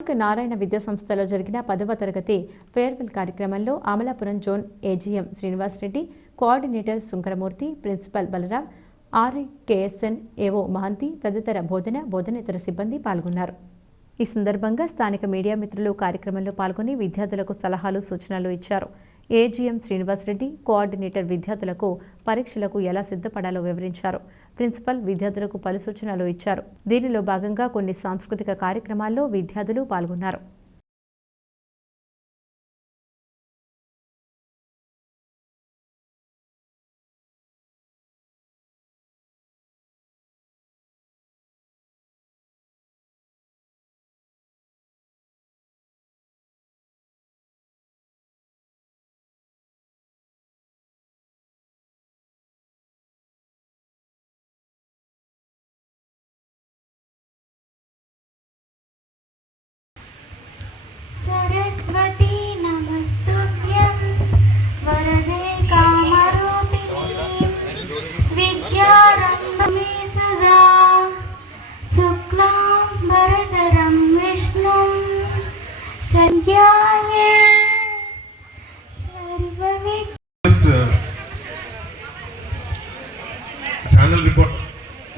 నారాయణ విద్యా సంస్థలో జరిగిన పదవ తరగతి ఫేర్వెల్ కార్యక్రమంలో Amalapuram zone AGM Srinivasa Reddy coordinator Shankaramurthy principal Balaram RI KSN AO Mahanti తదితర బోధన బోధనేతర సిబ్బంది పాల్గొన్నారు. ఈ సందర్భంగా స్థానిక మీడియా మిత్రులు కార్యక్రమంలో పాల్గొని విద్యార్థులకు సలహాలు సూచనలు ఇచ్చారు. ఏజీఎం శ్రీనివాసరెడ్డి కోఆర్డినేటర్ విద్యార్థులకు పరీక్షలకు ఎలా సిద్ధపడాలో వివరించారు. ప్రిన్సిపల్ విద్యార్థులకు పలు సూచనలు ఇచ్చారు. దీనిలో భాగంగా కొన్ని సాంస్కృతిక కార్యక్రమాల్లో విద్యార్థులు పాల్గొన్నారు.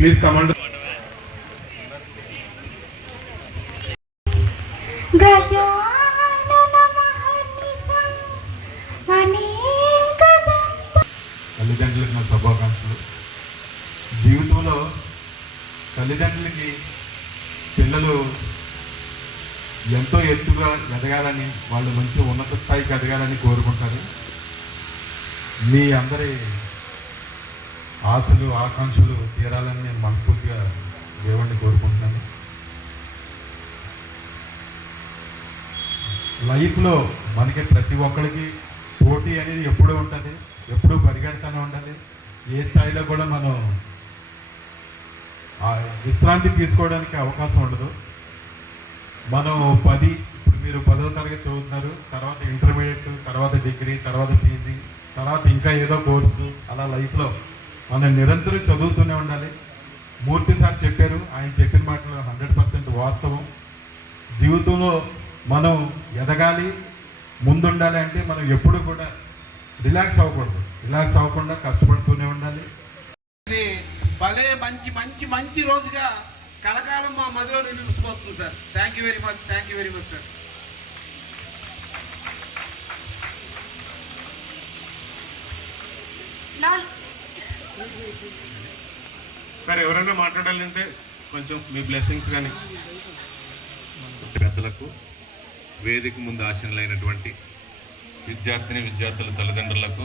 ప్లీజ్ కమాండ్ తల్లిదండ్రులకు నా శుభాకాంక్షలు. జీవితంలో తల్లిదండ్రులకి పిల్లలు ఎంతో ఎత్తుగా ఎదగాలని వాళ్ళు మంచి ఉన్నత స్థాయికి ఎదగాలని కోరుకుంటారు. మీ అందరి ఆశలు ఆకాంక్షలు తీరాలని దేవుణ్ణి కోరుకుంటున్నాను. లైఫ్లో మనకి ప్రతి ఒక్కరికి పోటీ అనేది ఎప్పుడూ ఉంటుంది ఎప్పుడూ పరిగెడతానే ఉండాలి. ఏ స్థాయిలో కూడా మనం విశ్రాంతి తీసుకోవడానికి అవకాశం ఉండదు. మనం పది ఇప్పుడు మీరు పదవ తరగతి చదువుతున్నారు తర్వాత ఇంటర్మీడియట్ తర్వాత డిగ్రీ తర్వాత పీజీ తర్వాత ఇంకా ఏదో కోర్సు అలా లైఫ్లో మనం నిరంతరం చదువుతూనే ఉండాలి. మూర్తి సార్ చెప్పారు. ఆయన చెప్పిన మాటలు హండ్రెడ్ పర్సెంట్ వాస్తవం. జీవితంలో మనం ఎదగాలి ముందుండాలి అంటే మనం ఎప్పుడు కూడా రిలాక్స్ అవ్వకూడదు. రిలాక్స్ అవ్వకుండా కష్టపడుతూనే ఉండాలి. భలే మంచి మంచి మంచి రోజుగా కలకాలం మా మదిలో నిలిచిపోతుంది sir. Thank you very much thank you very much sir sir ఎవరైనా మాట్లాడాలంటే కొంచెం మీ బ్లెస్సింగ్స్ కానీ పెద్దలకు వేదిక ముందు ఆచరణలైనటువంటి విద్యార్థిని విద్యార్థుల తల్లిదండ్రులకు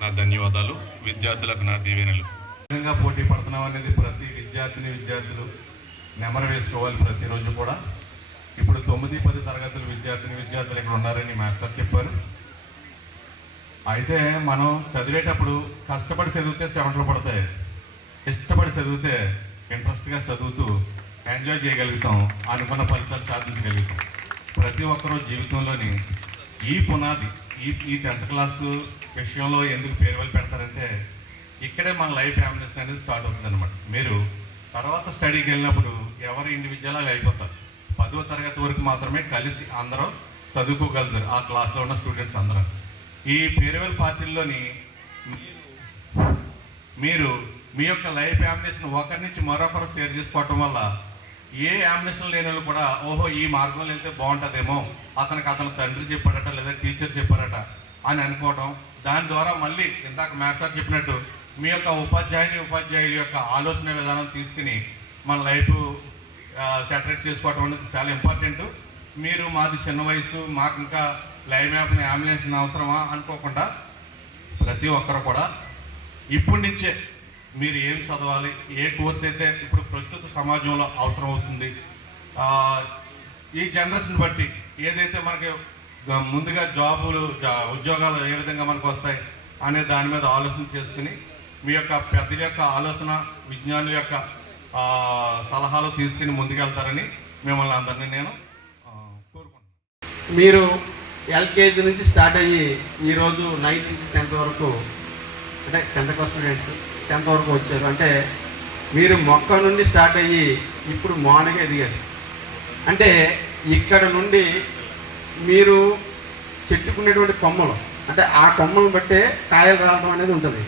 నా ధన్యవాదాలు. విద్యార్థులకు నా దీవెనలు. విధంగా పోటీ పడుతున్నాం అనేది ప్రతి విద్యార్థిని విద్యార్థులు నెమర వేసుకోవాలి ప్రతిరోజు కూడా. ఇప్పుడు తొమ్మిది పది తరగతుల విద్యార్థిని విద్యార్థులు ఇక్కడ ఉన్నారని మాస్టర్ చెప్పారు. అయితే మనం చదివేటప్పుడు కష్టపడి చదివితే సెవెంట్లు పడతాయి. ఇష్టపడి చదివితే ఇంట్రెస్ట్గా చదువుతూ ఎంజాయ్ చేయగలుగుతాం అనుకున్న ఫలితాలు సాధించగలుగుతాం. ప్రతి ఒక్కరూ జీవితంలోని ఈ పునాది ఈ ఈ టెన్త్ క్లాస్ విషయంలో ఎందుకు పేరువలు పెడతారంటే ఇక్కడే మన లైఫ్ ఫ్యామిలీస్ అనేది స్టార్ట్ అవుతుంది అనమాట మీరు తర్వాత స్టడీకి వెళ్ళినప్పుడు ఎవరు ఇండివిజువల్ అలా అయిపోతారు? పదో తరగతి వరకు మాత్రమే కలిసి అందరూ చదువుకోగలుగుతారు ఆ క్లాస్లో ఉన్న స్టూడెంట్స్ అందరూ. ఈ పేరువెల్ పార్టీల్లోని మీరు మీ యొక్క లైఫ్ యామినేషన్ ఒకరి నుంచి మరొకరు షేర్ చేసుకోవటం వల్ల ఏ యామినేషన్ లేని వాళ్ళు కూడా ఓహో ఈ మార్గంలో వెళ్తే బాగుంటుందేమో అతనికి అతని తండ్రి చెప్పాడట లేదా టీచర్ చెప్పాడట అని అనుకోవడం దాని ద్వారా మళ్ళీ ఇందాక మాస్టర్ చెప్పినట్టు మీ యొక్క ఉపాధ్యాయుని ఉపాధ్యాయుల యొక్క ఆలోచన విధానం తీసుకుని మన లైఫ్ సెటరేట్ చేసుకోవటం అనేది చాలా ఇంపార్టెంట్ మీరు మాది చిన్న వయసు మాకు ఇంకా లైవ్ యాప్ అంబులెన్స్ అవసరమా అనుకోకుండా ప్రతి ఒక్కరు కూడా ఇప్పటి నుంచే మీరు ఏం చదవాలి? ఏ కోర్స్ అయితే ఇప్పుడు ప్రస్తుత సమాజంలో అవసరం అవుతుంది? ఈ జనరేషన్ బట్టి ఏదైతే మనకి ముందుగా జాబులు ఉద్యోగాలు ఏ విధంగా మనకు వస్తాయి అనే దాని మీద ఆలోచన చేసుకుని మీ యొక్క పెద్దల యొక్క ఆలోచన విజ్ఞానుల యొక్క సలహాలు తీసుకుని ముందుకెళ్తారని మిమ్మల్ని అందరినీ నేను కోరుకుంటున్నాను. మీరు ఎల్కేజీ నుంచి స్టార్ట్ అయ్యి ఈరోజు నైన్త్ నుంచి టెన్త్ వరకు అంటే టెన్త్ క్లాస్ స్టూడెంట్స్ టెన్త్ వరకు వచ్చారు. అంటే మీరు మొక్క నుండి స్టార్ట్ అయ్యి ఇప్పుడు మానగా ఎదిగారు. అంటే ఇక్కడ నుండి మీరు చెట్టుకునేటువంటి కొమ్మలు అంటే ఆ కొమ్మను బట్టే కాయలు రావడం అనేది ఉంటుంది.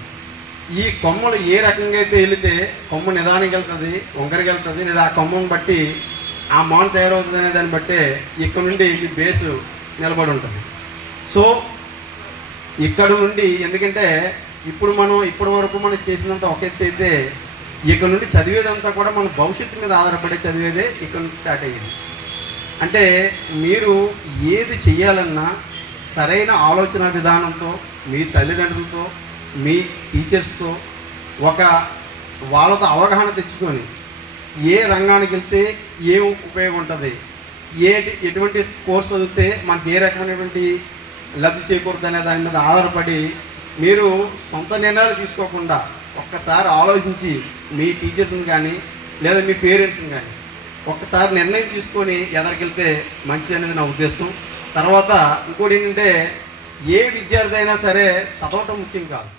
ఈ కొమ్మలు ఏ రకంగా అయితే వెళితే కొమ్మ నిదానికి వెళ్తుంది వంకరికి వెళ్తుంది లేదా ఆ కొమ్మను బట్టి ఆ మాన్ తయారవుతుంది అనే దాన్ని బట్టే ఇక్కడ నుండి ఈ బేసు నిలబడి ఉంటుంది. సో ఇక్కడ నుండి ఎందుకంటే ఇప్పుడు మనం ఇప్పటి వరకు మనం చేసినంత ఒక ఎత్తు అయితే ఇక్కడ నుండి చదివేదంతా కూడా మన భవిష్యత్తు మీద ఆధారపడి చదివేదే ఇక్కడ నుంచి స్టార్ట్ అయ్యింది. అంటే మీరు ఏది చేయాలన్నా సరైన ఆలోచన విధానంతో మీ తల్లిదండ్రులతో మీ టీచర్స్తో ఒక వాళ్ళతో అవగాహన తెచ్చుకొని ఏ రంగానికి వెళ్తే ఏం ఉపయోగం ఉంటుంది ఏ ఎటువంటి కోర్స్ చదివితే మనకి ఏ రకమైనటువంటి లబ్ధి చేకూరుతుంది అనే దాని మీద ఆధారపడి మీరు సొంత నిర్ణయాలు తీసుకోకుండా ఒక్కసారి ఆలోచించి మీ టీచర్స్ని కానీ లేదా మీ పేరెంట్స్ని కానీ ఒక్కసారి నిర్ణయం తీసుకొని ఎదరికెళ్తే మంచిది అనేది నా ఉద్దేశం. తర్వాత ఇంకోటి ఏంటంటే ఏ విద్యార్థి అయినా సరే చదవటం ముఖ్యం కాదు.